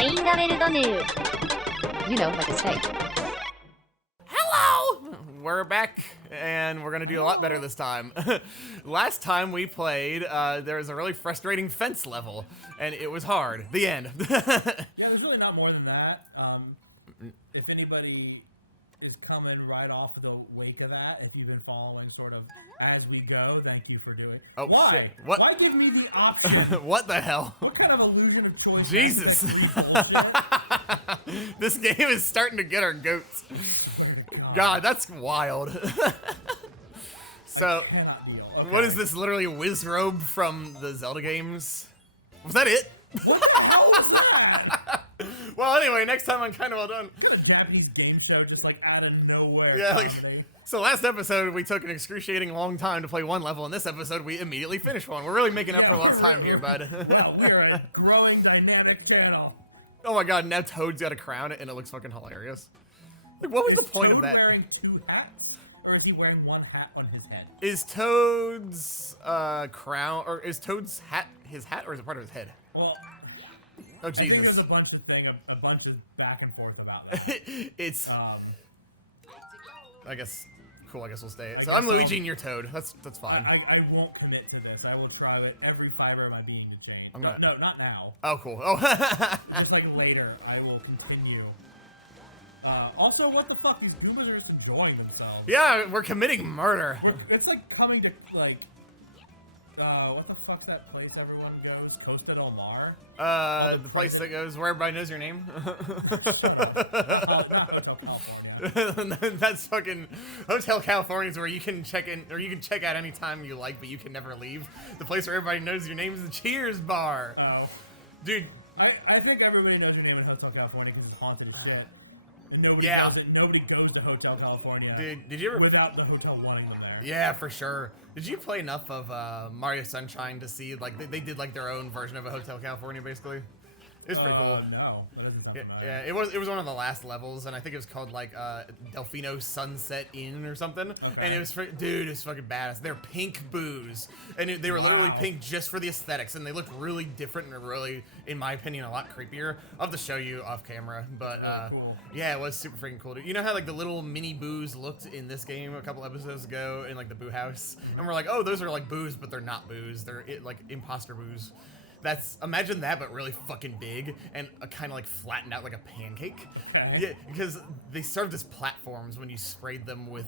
You know, like a steak. Hello! We're back, and we're gonna do a lot better this time. Last time we played, there was a really frustrating fence level, and it was hard. The end. Yeah, there's really not more than that. If anybody is coming right off the wake of that, if you've been following sort of as we go, thank you for doing it. Oh, Why? shit. What? Why give me the option? What the hell? What kind of illusion of choice? Jesus. This game is starting to get our goats. God, that's wild. So, Okay. what is this, literally a whiz robe from the Zelda games? Was that it? What the hell was that? Well, anyway, next time on Carnival done. A Japanese game show just like out of nowhere. Yeah, like, so last episode we took an excruciating long time to play one level, and this episode we immediately finished one. We're really making up for lost time here, bud. Well, we're a growing dynamic channel. Oh my god, now Toad's got a crown and it looks fucking hilarious. Like, what was the point of that? Is Toad wearing two hats, or is he wearing one hat on his head? Is Toad's crown, or is Toad's hat his hat, or is it part of his head? Well, Oh I think Jesus! there's a bunch of back and forth about it. It's, I guess, cool. I guess we'll stay. So I I'm guess Luigi and you're Toad. That's fine. I won't commit to this. I will try with every fiber of my being to change. I'm No, not- no, not now. Oh, cool. Oh. Just like later, I will continue. Also, what the fuck? These Goombas are just enjoying themselves. Yeah, we're committing murder. It's like coming to like, what the fuck's that place everyone goes? Costa del Mar. The place that goes where everybody knows your name. Not Hotel California. That's fucking Hotel California is where you can check in, or you can check out anytime you like, but you can never leave. The place where everybody knows your name is the Cheers Bar. Oh, Dude. I think everybody knows your name in Hotel California because it's haunted as shit. Yeah. Nobody goes to Hotel California. Dude, did you ever? Without the hotel wanting them there. Yeah, for sure. Did you play enough of Mario Sunshine to see like they did like their own version of a Hotel California basically? It was pretty cool. No, that doesn't sound familiar. Yeah, it was one of the last levels, and I think it was called like Delfino Sunset Inn or something. Okay. And it was, dude, it's fucking badass. They're pink booze, and they were literally pink just for the aesthetics, and they looked really different and really, in my opinion, a lot creepier. I'll have to show you off camera, but cool. yeah, it was super freaking cool. Dude. You know how like the little mini boos looked in this game a couple episodes ago in like the boo house, and we're like, oh, those are like boos, but they're not boos. They're like imposter boos. Imagine that, but really fucking big and kind of like flattened out like a pancake. Okay. Yeah, because they served as platforms when you sprayed them with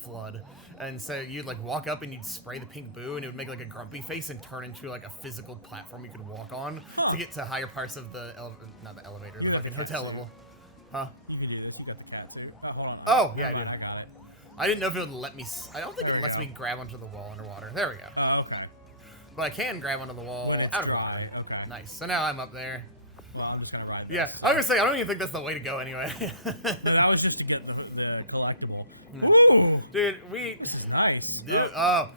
Flood. And so you'd like walk up and you'd spray the pink boo and it would make like a grumpy face and turn into like a physical platform you could walk on to get to higher parts of the, not the elevator, the fucking hotel level. Huh? You can do this. You got the cat too. Hold on. Oh, yeah, I do. I got it. I didn't know if it would let me, I don't think it lets me grab onto the wall underwater. There we go. Oh, okay. But I can grab onto the wall When it's out of dry, water. okay. Nice. So now I'm up there. Well, I'm just gonna ride. Yeah, I was gonna say, I don't even think that's the way to go anyway. But that was just to get the collectible. Ooh, Dude, nice. Dude, oh,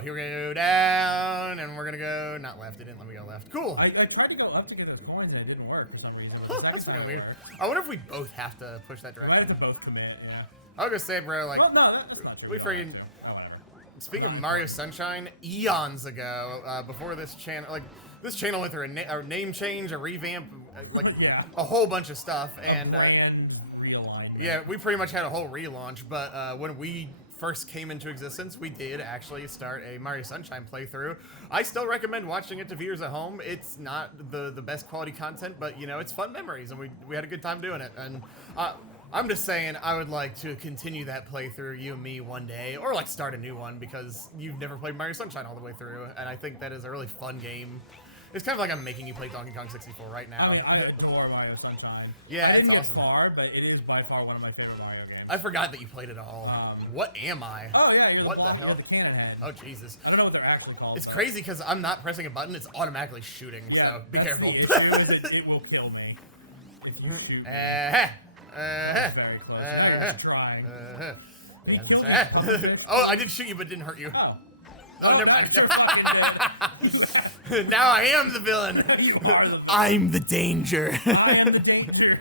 here we're gonna go down, and we're gonna go, not left, it didn't let me go left. Cool. I tried to go up to get those coins and it didn't work for some reason. Huh, that's fucking weird. I wonder if we both have to push that Might direction. have to both commit, yeah. I was gonna say, bro, like, Well, no, that's not true. we friggin', Oh, whatever. speaking of Mario Sunshine, eons ago, before this channel, like, this channel went through a name change, a revamp, like, Yeah. a whole bunch of stuff, and, Brand realignment. yeah, we pretty much had a whole relaunch, but when we first came into existence, we did actually start a Mario Sunshine playthrough. I still recommend watching it to viewers at home. It's not the best quality content, but, you know, it's fun memories, and we had a good time doing it, and I'm just saying I would like to continue that playthrough, you and me, one day, or like start a new one, because you've never played Mario Sunshine all the way through, and I think that is a really fun game. It's kind of like I'm making you play Donkey Kong 64 right now. I adore Mario Sunshine. Yeah, I it's didn't awesome. Get far, but it is by far one of my favorite Mario games. I forgot that you played it all. What am I? Oh yeah, you're What the hell? with the cannon head. Oh Jesus! I don't know what they're actually called. It's but- crazy because I'm not pressing a button; it's automatically shooting. Yeah, So be that's careful. the issue, is it will kill me if you shoot. me. Very close. Now you're trying. Yeah, killed that's me, right. bitch. Oh, I did shoot you, but it didn't hurt you. Oh. Oh, never mind. You're fucking dead. Now I am the villain. You are the I'm the danger. I am the danger.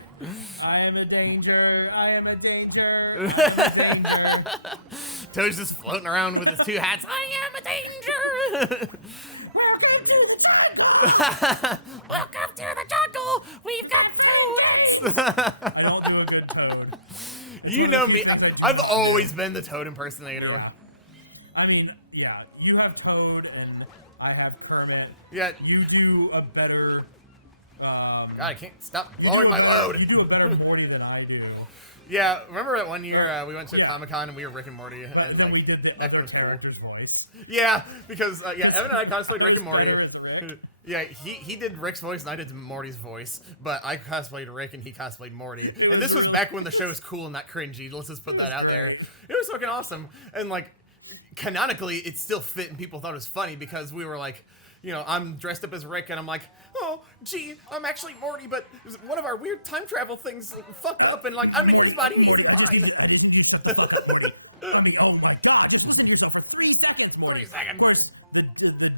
I am a danger. I am a danger. I am a danger. Toad's just floating around with his two hats. I am a danger. Welcome to the jungle. Welcome to the jungle. We've I don't do a good Toad. You know me. I've always been the Toad impersonator. Yeah. I mean, yeah, you have Toad and I have Kermit. Yeah. You do a better. God, I can't stop blowing my load. You do a better Morty than I do. Yeah, remember that one year we went to a Comic-Con and we were Rick and Morty, But and then like we did the that other was cool. character's voice. Yeah, because yeah, Evan and I cosplayed Rick and Morty. Better as Rick. Yeah, he did Rick's voice and I did Morty's voice, but I cosplayed Rick and he cosplayed Morty. And this was back when the show was cool and not cringy. Let's just put that out there. It was fucking awesome. And like, canonically, it still fit and people thought it was funny because we were like, you know, I'm dressed up as Rick and I'm like, oh, gee, I'm actually Morty, but one of our weird time travel things fucked up and like, I'm in his body, he's in mine. Oh my god, this was in yourself for 3 seconds. 3 seconds. Of course, the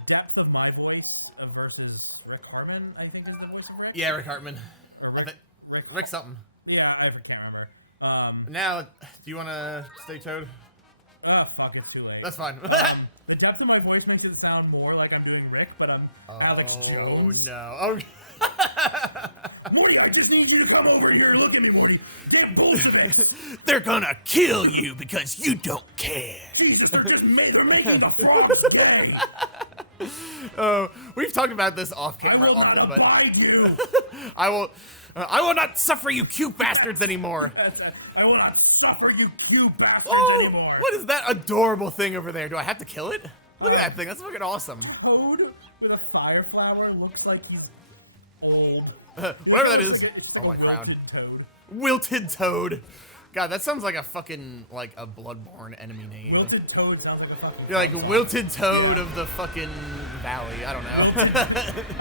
depth of my voice versus Rick Harmon, I think is the voice of Rick. Yeah, Rick Hartman. Or I think Rick something. Yeah, I can't remember. Now, do you want to stay Toad? Fuck, it's too late. That's fine. The depth of my voice makes it sound more like I'm doing Rick, but I'm Alex Oh Jones. no. Oh. Morty, I just need you to come over here. Look at me, Morty. Damn bullshit. They're gonna kill you because you don't care. Jesus, they're making the frogs gay. Oh, we've talked about this off camera often, but I will not suffer you cute bastards anymore. I will not suffer you cute bastards anymore. What is that adorable thing over there? Do I have to kill it? Look at that thing. That's fucking awesome. Toad with a fire flower looks like he's old. Whatever that is. It's like Oh, my a crown. wilted Toad. Wilted Toad. God, that sounds like a fucking, like, a Bloodborne enemy name. Wilted Toad sounds like a fucking... You're like Wilted Toad of the fucking valley. I don't know.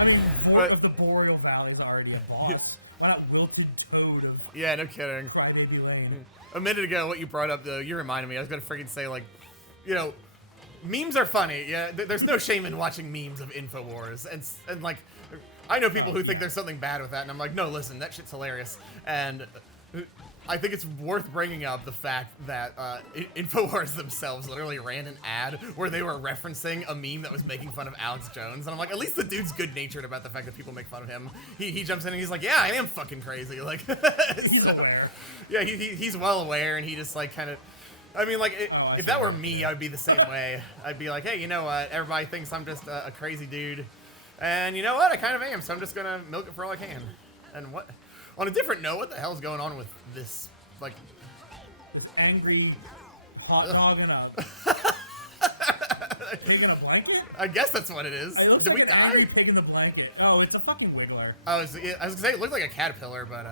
I mean, But- of the Boreal Valley is already a boss. Why not Wilted Toad of Yeah, no kidding. Crybaby Lane? A minute ago, what you brought up, though, you reminded me. I was gonna freaking say, like, you know, memes are funny. Yeah, there's no shame in watching memes of InfoWars, and like, I know people who think there's something bad with that, and I'm like, no, listen, that shit's hilarious, and I think it's worth bringing up the fact that InfoWars themselves literally ran an ad where they were referencing a meme that was making fun of Alex Jones, and I'm like, at least the dude's good-natured about the fact that people make fun of him. He jumps in and he's like, yeah, I am fucking crazy, like, He's aware. Yeah, he's well aware, and he just like kind of. I mean, like, if that were me, I would be the same way. I'd be like, hey, you know what? Everybody thinks I'm just a crazy dude, and you know what? I kind of am. So I'm just gonna milk it for all I can. And what? On a different note, what the hell's going on with this? Like, This angry hot dog in a pig in a blanket? I guess that's what it is. It looks Did like we an die? angry pig in the blanket. No, it's a fucking wiggler. I was gonna say it looked like a caterpillar, but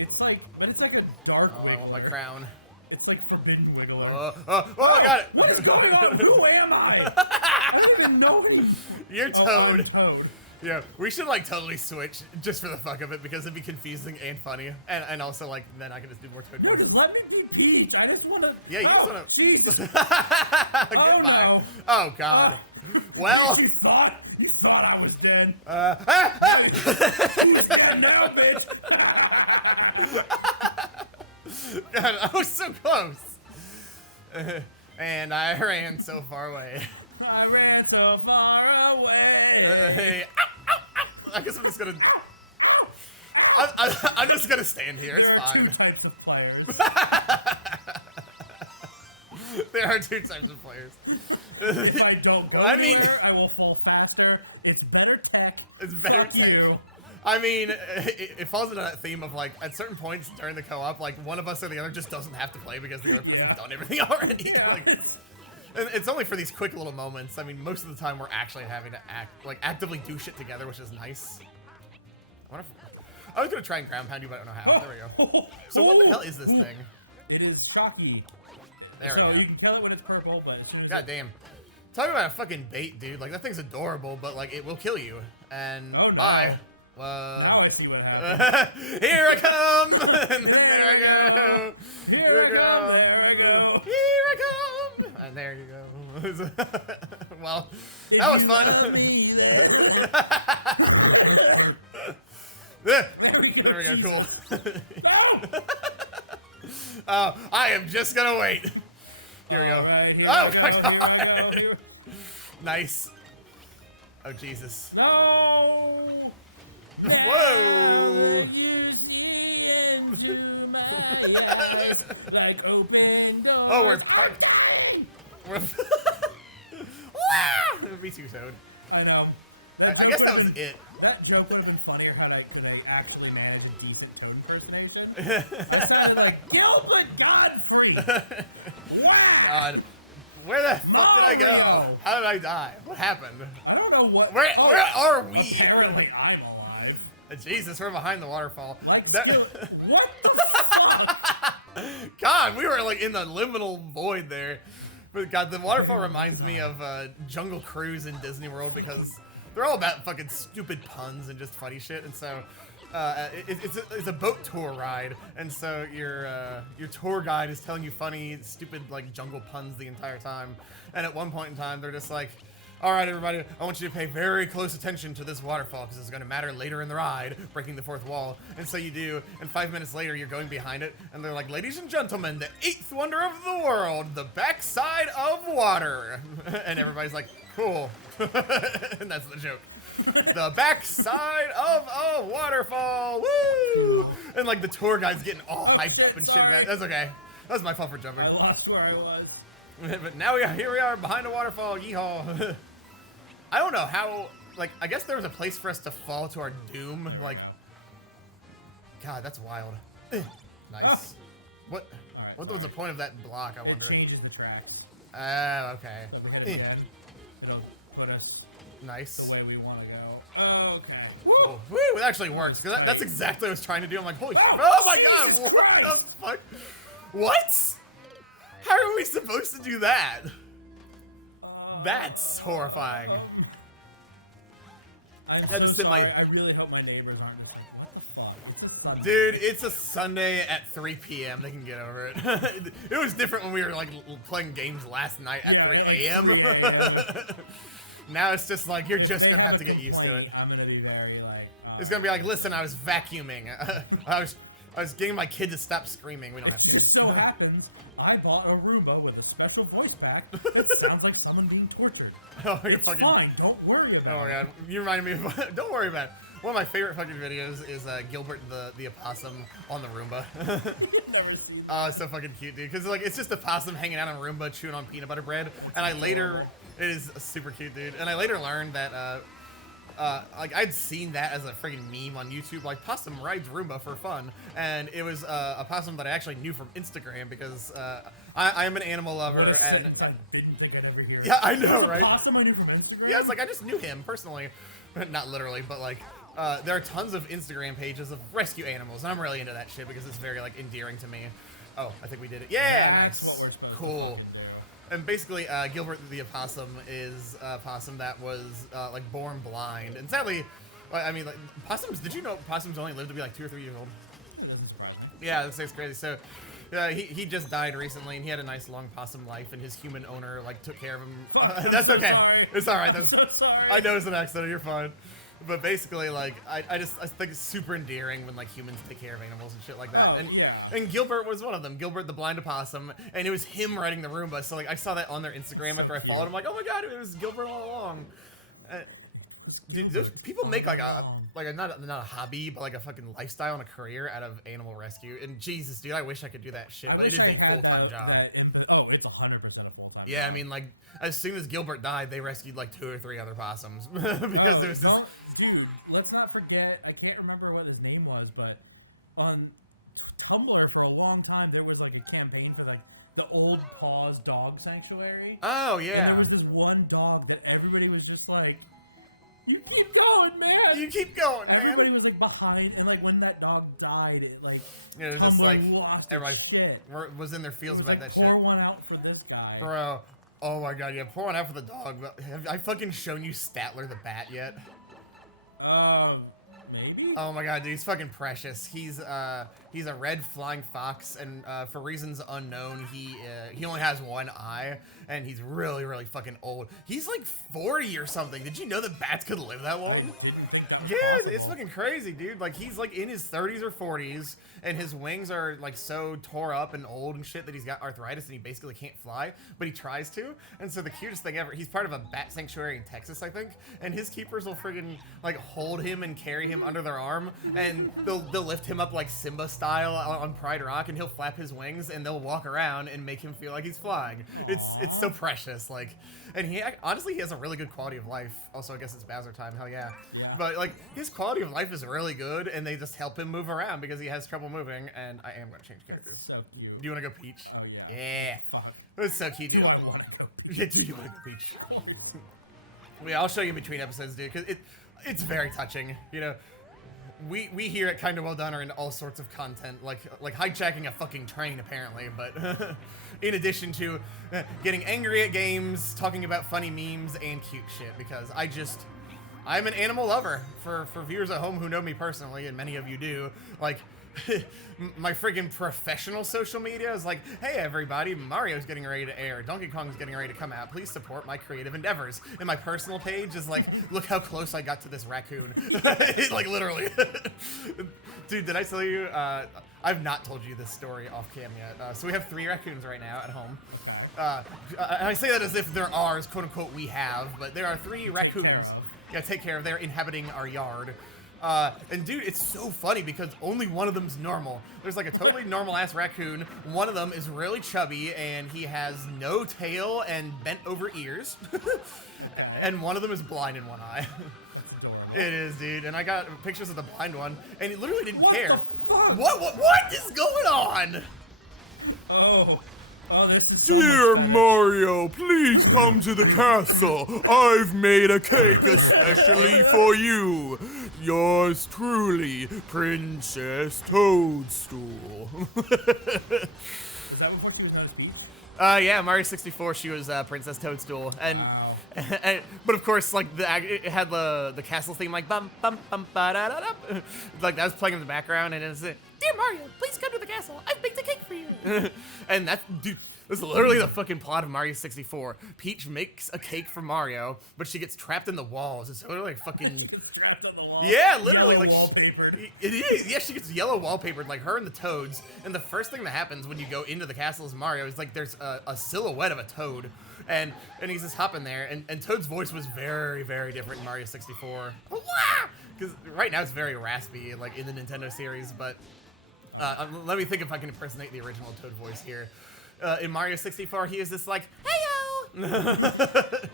It's like a dark oh, wiggler. I want my crown. It's like forbidden wiggler. Oh, I got it. What's going on? Who am I? I don't even know any. You're Oh, I'm Toad. Toad. Yeah, we should like totally switch just for the fuck of it because it'd be confusing and funny, and also like then I can just do more Toad No, voices. just let me be Peach. I just want to. Yeah, you just wanna- Jesus. Goodbye. no. Oh God. Well. You thought I was dead. God, You dead now, bitch. I was so close, and I ran so far away. I ran so far away. Hey, I guess I'm just gonna. I'm just gonna stand here. It's There are fine. two types of players. There are two types of players. If I don't go I mean- anywhere, I will fall faster. It's better tech. It's better Fuck tech. you. I mean, it falls into that theme of like at certain points during the co-op, like one of us or the other just doesn't have to play because the other person's done everything already. Yeah. Like, and it's only for these quick little moments. I mean, most of the time we're actually having to actively do shit together, which is nice. I was gonna try and ground pound you, but I don't know how. There we go. So what the hell is this thing? It is Shocky. There we So go. you can tell it when it's purple, but as soon as God damn. Talk about a fucking bait, dude. Like, that thing's adorable, but, like, it will kill you. And Oh, no. bye. now I see what happened. Here I come! And then there I go. Here I go. There I go. Here I come! And there you go. Well, that was fun. There we go, cool. No! Oh, I am just gonna wait. Here we go. Right, here Oh, I go, my here I God. go, here- Nice. Oh, Jesus. No! Whoa. You see in Open door. Oh, we're parked. We're Me too, Toad. I know. I guess that was it. That joke would have been funnier had I actually managed a decent Toad impersonation. I sounded like Gilbert Godfrey. Wow. God, where the fuck did I go? Mario. How did I die? What happened? I don't know what. Where are we? Apparently, I'm alive. Jesus, we're behind the waterfall. Like, That- what the fuck? God, we were like in the liminal void there. But God, the waterfall reminds me of Jungle Cruise in Disney World because they're all about fucking stupid puns and just funny shit. And so it's a boat tour ride, and so your tour guide is telling you funny, stupid like jungle puns the entire time. And at one point in time, they're just like, "All right, everybody, I want you to pay very close attention to this waterfall because it's going to matter later in the ride, breaking the fourth wall." And so you do, and 5 minutes later, you're going behind it, and they're like, "Ladies and gentlemen, the 8th wonder of the world, the backside of water." And everybody's like, "Cool." And that's the joke. The backside of a waterfall, woo! And like the tour guide's getting all hyped up and shit about it. That's okay. That was my fault for jumping. I lost where I was. But now here we are behind a waterfall. Yeehaw! I don't know how. Like, I guess there was a place for us to fall to our doom. Like, God, that's wild. Nice. Ah. What? Alright. What was the point of that block? I wonder. It changes the tracks. Okay. So if we hit it again, it'll put us Nice. the way we want to go. Okay. Woo! Woo! It actually worked because that's exactly what I was trying to do. I'm like, holy shit! Oh my God! Jesus What the Christ. fuck? What? How are we supposed to do that? That's horrifying. I'm Had to so sit my- sorry. I really hope my neighbors aren't just like, what the fuck? It's a Sunday. Dude, it's a Sunday at 3 p.m. They can get over it. It was different when we were like playing games last night at Yeah, 3 like a.m. 3 a.m. Now it's just like you're If just they gonna have to a get used to it. complaint, I'm gonna be very like. It's gonna be like, listen, I was vacuuming. I was getting my kid to stop screaming. We don't have It kids. just so happens I bought a Roomba with a special voice pack that sounds like someone being tortured. Oh, you're It's fucking. fine. Don't worry about Oh my it. God, you reminded me of. Don't worry about it. One of my favorite fucking videos is Gilbert the opossum on the Roomba. Never seen Oh, it's so fucking cute, dude. Because like it's just a possum hanging out on Roomba chewing on peanut butter bread. And it is super cute, dude. And I later learned that like I'd seen that as a friggin' meme on YouTube, like possum rides Roomba for fun. And it was a possum that I actually knew from Instagram because I am an animal lover and. Yeah, I know, right? Possum on you from Instagram? Yeah, it's like I just knew him personally, not literally, but like there are tons of Instagram pages of rescue animals, and I'm really into that shit because it's very like endearing to me. Oh, I think we did it. Yeah, That's nice, what we're supposed to cool. fucking do. And basically, Gilbert the opossum is a possum that was like born blind, and sadly, I mean, like possums. Did you know possums only live to be like 2 or 3 years old? That doesn't surprise me. Yeah, that's crazy. So, he just died recently, and he had a nice long possum life, and his human owner like took care of him. I'm That's so okay. sorry. It's all right. I'm That's so sorry. I know it's an accident. You're fine. But basically, like I think it's super endearing when like humans take care of animals and shit like that. Oh, and yeah. and Gilbert was one of them. Gilbert the blind opossum, and it was him riding the Roomba. So like I saw that on their Instagram after I followed him. Like, oh my God, it was Gilbert all along. Dude, those people make like a not a hobby, but like a fucking lifestyle and a career out of animal rescue. And Jesus, dude, I wish I could do that shit, I but it wish is I a had full-time that- job. Oh, it's 100% a full-time. Yeah, I mean, like as soon as Gilbert died, they rescued like 2 or 3 other possums because there was this. Dude, let's not forget. I can't remember what his name was, but on Tumblr for a long time there was like a campaign for like the Old Paws Dog Sanctuary. Oh And yeah. there was this one dog that everybody was just like, "You keep going, man." You keep going, man. Everybody was like behind, and like when that dog died, it like Yeah, it was just Tumblr like lost everybody its shit. was in their feels It was about like, that shit. pour one out for this guy. Bro, oh my God, yeah, pour one out for the dog. But have I fucking shown you Statler the bat yet? Maybe. Oh my God, dude, he's fucking precious. He's a red flying fox, and for reasons unknown, he only has one eye, and he's really fucking old. He's like 40 or something. Did you know that bats could live that I long? didn't think that was Yeah, possible. it's fucking crazy, dude. Like he's like in his 30s or 40s, and his wings are like so tore up and old and shit that he's got arthritis and he basically can't fly, but he tries to. And so the cutest thing ever, he's part of a bat sanctuary in Texas, I think, and his keepers will friggin' like hold him and carry him him under their arm, and they'll lift him up like Simba style on Pride Rock, and he'll flap his wings, and they'll walk around and make him feel like he's flying. It's so precious, like, and he honestly he has a really good quality of life. Also, I guess it's Bowser time, hell yeah. But like his quality of life is really good, and they just help him move around because he has trouble moving. And I am gonna change characters. So cute. Do you want to go Peach? Oh yeah. Yeah. Fuck. It's so cute, dude. Do I want to go? Yeah, do you want to go Peach? Yeah, I'll show you in between episodes, dude, because it's very touching. You know, we here at Kinda Well Done are in all sorts of content, like hijacking a fucking train apparently, but in addition to getting angry at games, talking about funny memes and cute shit, because I'm an animal lover. For viewers at home who know me personally, and many of you do, like. My friggin' professional social media is like, hey everybody, Mario's getting ready to air, Donkey Kong's getting ready to come out, please support my creative endeavors. And my personal page is like, look how close I got to this raccoon. Like literally. Dude, did I tell you, I've not told you this story off cam yet. So we have 3 raccoons right now at home. I say that as if they're ours, quote unquote, we have, but there are 3 raccoons. Yeah, take care of, they're inhabiting our yard. And dude, it's so funny because only one of them's normal. There's like a totally normal ass raccoon. One of them is really chubby and he has no tail and bent over ears. And one of them is blind in one eye. It is, dude. And I got pictures of the blind one and he literally didn't care. What is going on? Oh, this is Dear Mario, please come to the castle. I've made a cake especially for you. Yours truly, Princess Toadstool. Is that before she was known as Peach? Yeah, Mario 64, she was Princess Toadstool, and, Wow. but of course, like it had the castle theme, like bum bum bum ba da da da, like that was playing in the background, and it's dear Mario, please come to the castle. I've baked a cake for you. And that's dude. This is literally the fucking plot of Mario 64. Peach makes a cake for Mario, but she gets trapped in the walls. It's literally like fucking. She gets trapped on the wall. Yeah, literally, Yellow like wallpapered. it is. Yeah, she gets yellow wallpapered, like her and the toads. And the first thing that happens when you go into the castle as Mario is like there's a silhouette of a toad, and he's just hopping there. And Toad's voice was very, very different in Mario 64. Because right now it's very raspy, like in the Nintendo series. But let me think if I can impersonate the original Toad voice here. In Mario 64, he is this like, heyo!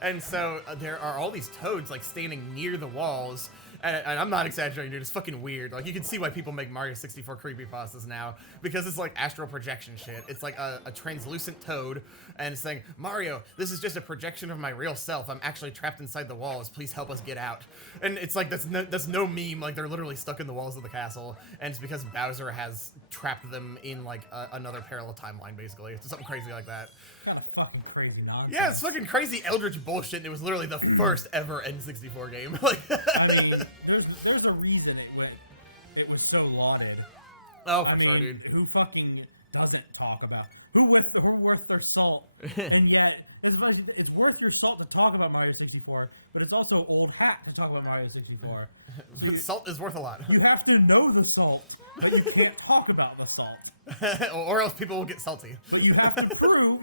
And so there are all these toads like standing near the walls, and I'm not exaggerating, dude. It's fucking weird. Like you can see why people make Mario 64 creepypastas now, because it's like astral projection shit. It's like a translucent toad, and it's saying, Mario, this is just a projection of my real self. I'm actually trapped inside the walls. Please help us get out. And it's like that's no meme. Like they're literally stuck in the walls of the castle, and it's because Bowser has trapped them in like another parallel timeline, basically. It's something crazy like that. Kind of fucking crazy nonsense. Yeah, it's fucking crazy eldritch bullshit, and it was literally the first ever N64 game. Like, I mean, there's a reason it was so lauded. oh, for sure, dude. Who fucking doesn't talk about who worth their salt? And yet it's worth your salt to talk about Mario 64, but it's also old hack to talk about Mario 64. Salt is worth a lot. You have to know the salt, but you can't talk about the salt. Or else people will get salty. But you have to prove,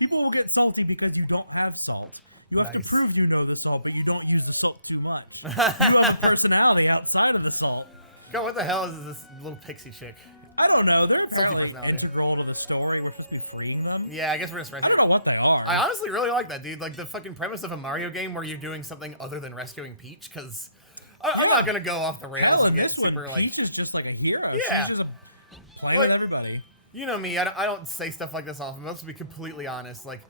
people will get salty because you don't have salt. You have Nice. to prove you know the salt, but you don't use the salt too much. You have a personality outside of the salt. God, what the hell is this little pixie chick? I don't know. They're Salty apparently personality. integral to the story. We're supposed to be freeing them. Yeah, I guess we're just I rescuing. don't know what they are. I honestly really like that, dude. Like the fucking premise of a Mario game where you're doing something other than rescuing Peach, because I'm not gonna go off the rails Hell, and in get this one, super like. Peach is just like a hero. Yeah. Peach is playing Like- with everybody. You know me, I don't say stuff like this often, but let's be completely honest. Like,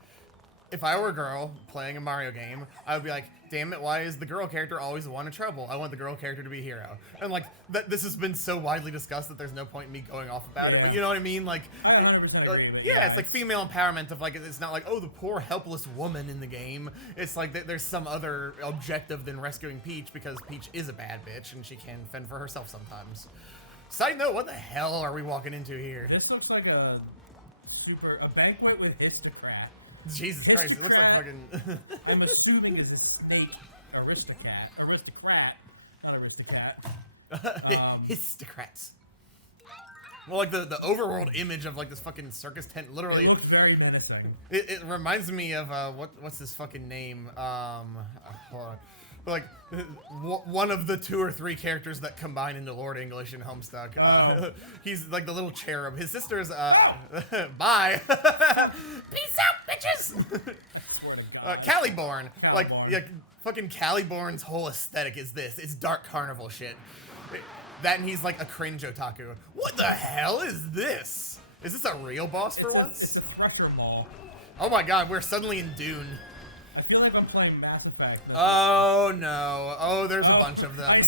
if I were a girl playing a Mario game, I would be like, damn it, why is the girl character always the one in trouble? I want the girl character to be a hero. And like, this has been so widely discussed that there's no point in me going off about it, but Yeah. you know what I mean? Like, I 100% agree, like, but yeah, yeah. it's like female empowerment of like, it's not like, oh, the poor helpless woman in the game. It's like there's some other objective than rescuing Peach, because Peach is a bad bitch and she can fend for herself sometimes. Side note, what the hell are we walking into here? This looks like a banquet with Histocrat. Jesus Christ, it looks like fucking... I'm assuming is a snake aristocrat, not aristocrat. Histocrats. Well, like the overworld image of like this fucking circus tent, literally, It looks very menacing. it reminds me of what's this fucking name? Hold on. like one of the 2 or 3 characters that combine into Lord English and Homestuck. He's like the little cherub. His sister's bye. Peace out, bitches. Caliborn. Like, yeah, fucking Caliborn's whole aesthetic is this. It's dark carnival shit. That and he's like a cringe otaku. What the hell is this? Is this a real boss for once? It's a Thresher Mall. Oh my god, we're suddenly in Dune. I feel like I'm playing Mass Effect. Oh no. Oh, there's a bunch of them.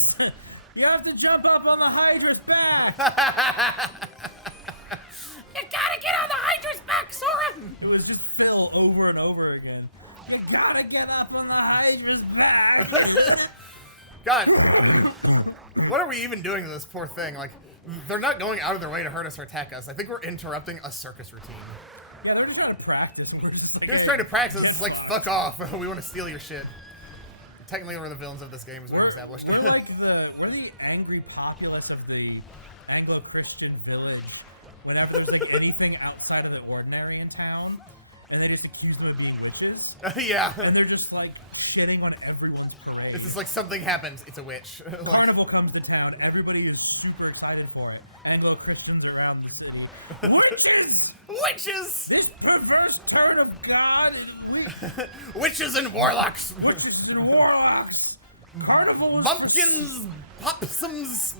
You have to jump up on the Hydra's back! You gotta get on the Hydra's back, Sora! It was just Phil over and over again. You gotta get up on the Hydra's back! God. What are we even doing to this poor thing? Like, they're not going out of their way to hurt us or attack us. I think we're interrupting a circus routine. Yeah, they're just trying to practice. We're just like, You're just trying to practice. It's like, fuck off. We want to steal your shit. Technically, we're the villains of this game, as we've established. We're like the angry populace of the Anglo-Christian village. Whenever there's like anything outside of the ordinary in town, and they just accuse them of being witches. Yeah. And they're just like shitting on everyone's parade. It's just like something happens. It's a witch. Like, Carnival comes to town. Everybody is super excited for it. Anglo-Christians around the city. Witches! Witches! This perverse turn of God! Witches and warlocks! Witches and warlocks! Carnival is Bumpkins! Popsums!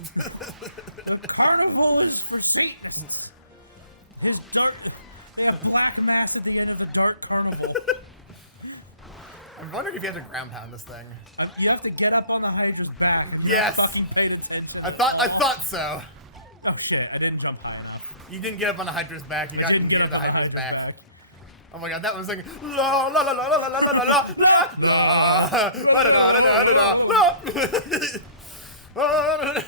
The carnival is for Satanists. His dark... They have black mass at the end of the dark carnival. I'm wondering if you have to ground pound this thing. You have to get up on the Hydra's back. Yes! Fucking paid attention. I thought so. Oh shit, I didn't jump high enough. You didn't get up on the Hydra's back, you got near the Hydra's back. Oh my god, that one's like la la la la la la la la la la la da da da da da.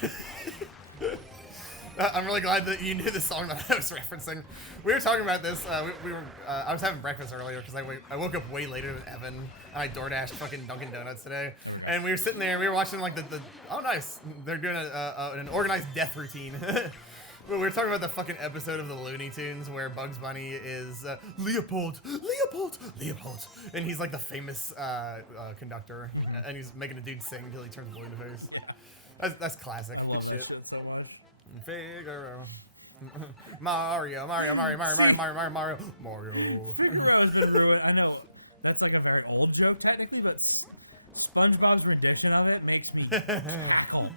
I'm really glad that you knew the song that I was referencing. We were talking about this. We were. I was having breakfast earlier because I woke up way later than Evan, and I DoorDashed fucking Dunkin' Donuts today. And we were sitting there. We were watching like the oh nice. They're doing an organized death routine. We were talking about the fucking episode of the Looney Tunes where Bugs Bunny is Leopold, and he's like the famous conductor, and he's making a dude sing until he turns blue in the face. That's classic. Good shit. So much. Figaro. Mario. Figaro's in Ruin. I know that's like a very old joke technically, but SpongeBob's rendition of it makes me cackle.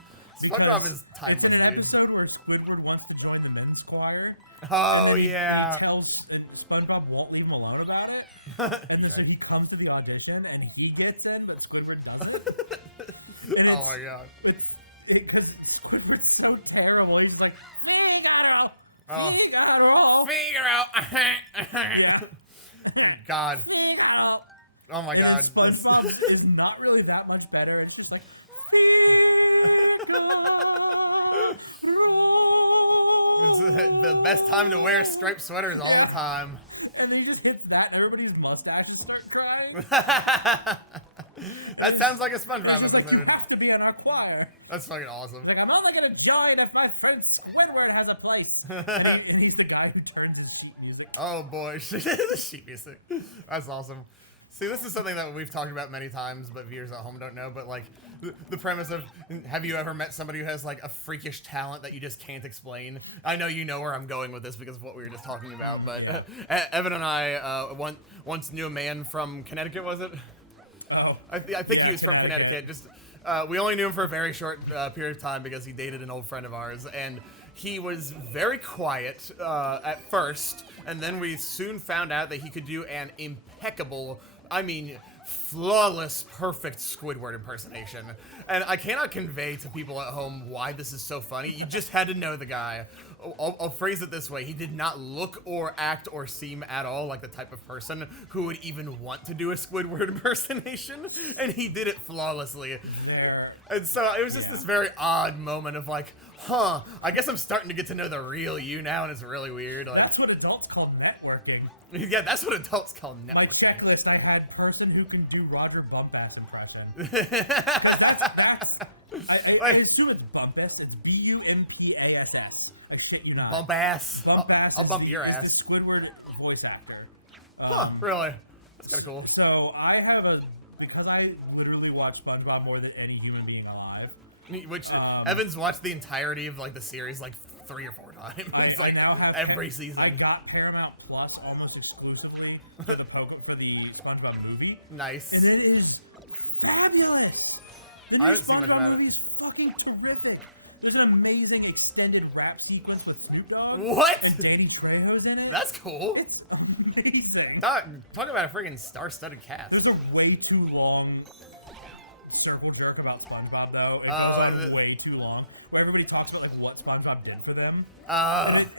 SpongeBob is timeless, It's in an dude. episode where Squidward wants to join the men's choir. Oh, and yeah. He tells SpongeBob won't leave him alone about it. And then so he comes to the audition and he gets in, but Squidward doesn't. And Oh my god. Because Squidward's so terrible. He's like, Figaro! Oh. Figaro! Figaro! Yeah. God. Figaro! Oh my god. And SpongeBob is not really that much better. It's just like, It's the best time to wear striped sweaters all the time. And he just hits that, and everybody's mustaches start crying. That sounds like a SpongeBob He's like, episode. you have to be in our choir. That's fucking awesome. Like, I'm only gonna join if my friend Squidward has a place. and he's the guy who turns his sheet music. Oh boy, the sheet music. That's awesome. See, this is something that we've talked about many times, but viewers at home don't know. But like, the premise of, have you ever met somebody who has like a freakish talent that you just can't explain? I know you know where I'm going with this because of what we were just talking about. But Evan and I once knew a man from Connecticut. Was it? Oh. I think he was from Connecticut. Just we only knew him for a very short period of time because he dated an old friend of ours, and he was very quiet at first, and then we soon found out that he could do an impeccable, I mean, flawless, perfect Squidward impersonation. And I cannot convey to people at home why this is so funny. You just had to know the guy. I'll phrase it this way. He did not look or act or seem at all like the type of person who would even want to do a Squidward impersonation, and he did it flawlessly. And so it was just this very odd moment of like, huh, I guess I'm starting to get to know the real you now, and it's really weird. Like, That's what adults call networking. Yeah, that's what adults call networking. My checklist, I had person who can do Roger Bumpass impression. I assume it's Bumpass. It's Bumpass. I shit you not. Bump ass. Bumpass. I'll bump your ass. It's a Squidward voice actor. Huh, really? That's kind of cool. So I have because I literally watch SpongeBob more than any human being alive. Which Evan's watched the entirety of like the series like 3 or 4 times. It's like now have every season. I got Paramount Plus almost exclusively for the SpongeBob movie. Nice. And it is fabulous. The new I haven't seen much about it. movie is fucking terrific. There's an amazing extended rap sequence with Snoop Dogg. What? And Danny Trejo's in it. That's cool. It's amazing. Talk about a friggin' star-studded cast. There's a way too long circle jerk about SpongeBob, though. It goes on way too long. Where everybody talks about like what SpongeBob did for them.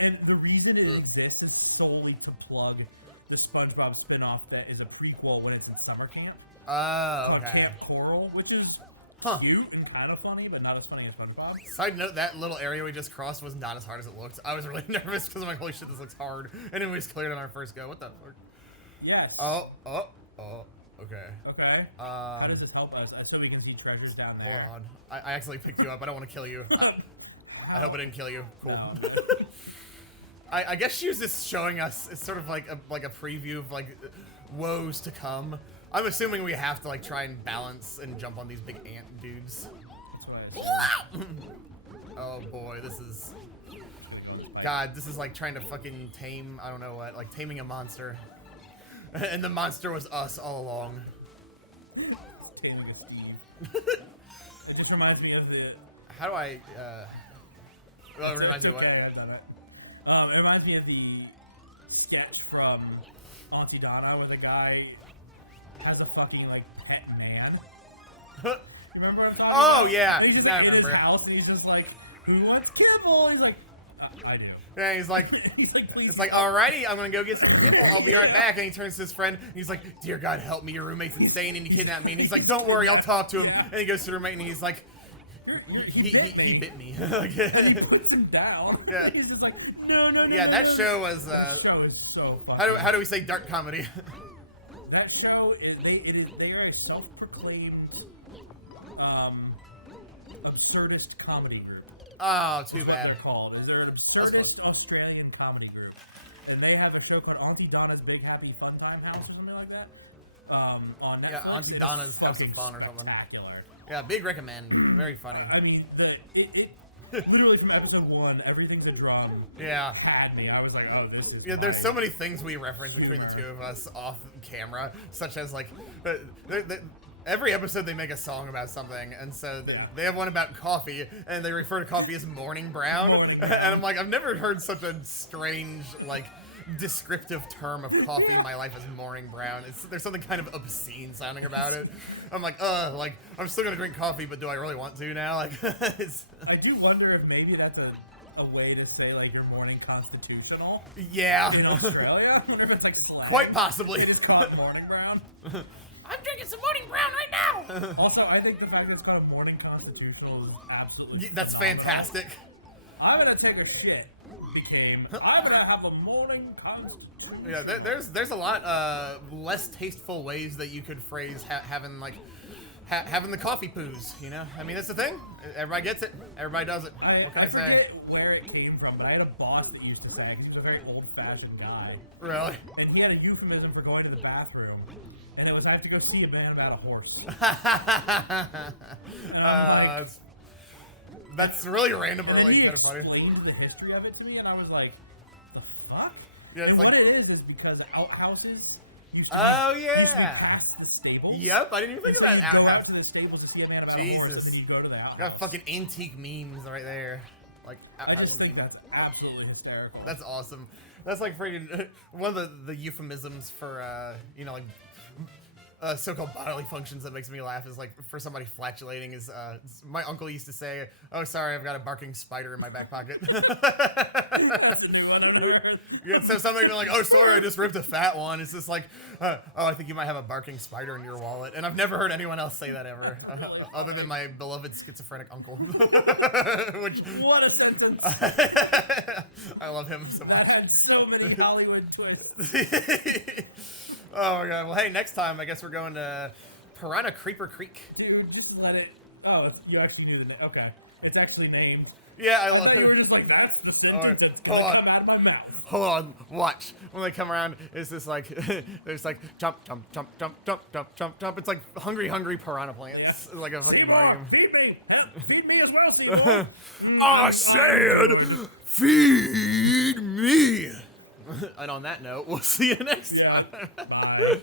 And the reason it exists is solely to plug the SpongeBob spin-off that is a prequel when it's in summer camp. Okay. Camp Coral, which is cute and kind of funny, but not as funny as SpongeBob. Side note, that little area we just crossed was not as hard as it looked. I was really nervous because I'm like, holy shit, this looks hard. And then we just cleared on our first go. What the fuck? Yes. Oh, okay. Okay. How does this help us? So we can see treasures down there. Hold on. I accidentally picked you up. I don't want to kill you. I hope I didn't kill you. Cool. No. I guess she was just showing us, it's sort of like a preview of like woes to come. I'm assuming we have to like try and balance and jump on these big ant dudes. Oh boy, this is... God, this is like trying to fucking tame, I don't know what, like taming a monster. And the monster was us all along. Taming a team. It just reminds me of the... How do I, well, it reminds me of what? Okay, I've done it. It reminds me of the sketch from Auntie Donna where the guy has a fucking, like, pet man. You remember what I'm talking about? Oh, yeah. He's just, I like, remember. in his house and he's just like, who wants kibble? He's like, I do. Yeah, he's like, He's like, please. it's like, alrighty, I'm gonna go get some kibble. I'll be right back. And he turns to his friend. And he's like, dear God, help me. Your roommate's insane and he kidnapped me. And he's like, don't worry, I'll talk to him. Yeah. And he goes to the roommate and he's like, he bit me. Like, And he puts him down. Yeah. He's just like, no. Yeah, that no. show was. That show is so funny. How do we say dark comedy? That show is they are a self-proclaimed absurdist comedy group. Oh, too That's what bad. they're called. They're an absurdist Australian comedy group, and they have a show called Auntie Donna's Big Happy Fun Time House or something like that. On Netflix. Yeah, Auntie Donna's House of Fun or something. Spectacular. Yeah, big recommend. Very funny. I mean, it literally from episode 1, everything's a drum. Yeah. Had me. I was like, oh, this is. Yeah, there's fire. so many things we reference between the two of us off camera, such as like, every episode they make a song about something, and so they have one about coffee, and they refer to coffee as morning brown, and I'm like, I've never heard such a strange, like, descriptive term of coffee in my life as morning brown. There's something kind of obscene sounding about it. I'm like, like, I'm still gonna drink coffee, but do I really want to now? Like, I do wonder if maybe that's a way to say like you're morning constitutional yeah. in Australia. Whenever it's like slang. Quite possibly. It is called morning brown. I'm drinking some morning brown right now. Also, I think the fact that it's called a morning constitutional is absolutely That's phenomenal. fantastic. I'm gonna take a shit. Became I'm gonna have a morning constitutional. Yeah, there's a lot less tasteful ways that you could phrase having like having the coffee poos. You know, I mean that's the thing. Everybody gets it. Everybody does it. What can I say? forget where it came from, but I had a boss that used to say, because he was a very old-fashioned guy, Really? and he had a euphemism for going to the bathroom, and it was I have to go see a man about a horse. And I'm like, that's really random or and then like he kind of funny. explained the history of it to me, and I was like, the fuck? Yeah, it's and like, what it is because outhouses used to Oh, used to be yeah. past the stable. Yep, I didn't even think So about you'd go outhouse. up to the stables to see a man about a horse, Jesus. and then you go to the outhouse. Got fucking antique memes right there. Like I outhouse just think meme. that's absolutely hysterical. That's awesome. That's like freaking one of the euphemisms for you know, like so-called bodily functions that makes me laugh is like for somebody flatulating is my uncle used to say, "Oh, sorry, I've got a barking spider in my back pocket." That's a new one I've never heard. Yeah, so something like, "Oh, sorry, I just ripped a fat one." It's just like, "Oh, I think you might have a barking spider in your wallet," and I've never heard anyone else say that ever, other than my beloved schizophrenic uncle. Which What a sentence! I love him so That much. had so many Hollywood twists. Oh my god. Well, hey, next time I guess we're going to Piranha Creeper Creek. Dude, just let it. Oh, you actually knew the name. Okay. It's actually named Yeah, I I love thought you it. were just like, that's the sentence Alright, that's hold gonna on. come out of my mouth. Hold on, watch. When they come around, it's this like, there's like jump, jump, jump, jump, jump, jump, jump, jump. It's like hungry, hungry piranha plants. Yeah. Like a fucking Mario Seymour, game. feed me! Help, feed me as well, Seymour! I said, feed me. And on that note, we'll see you next Yeah. time. Bye.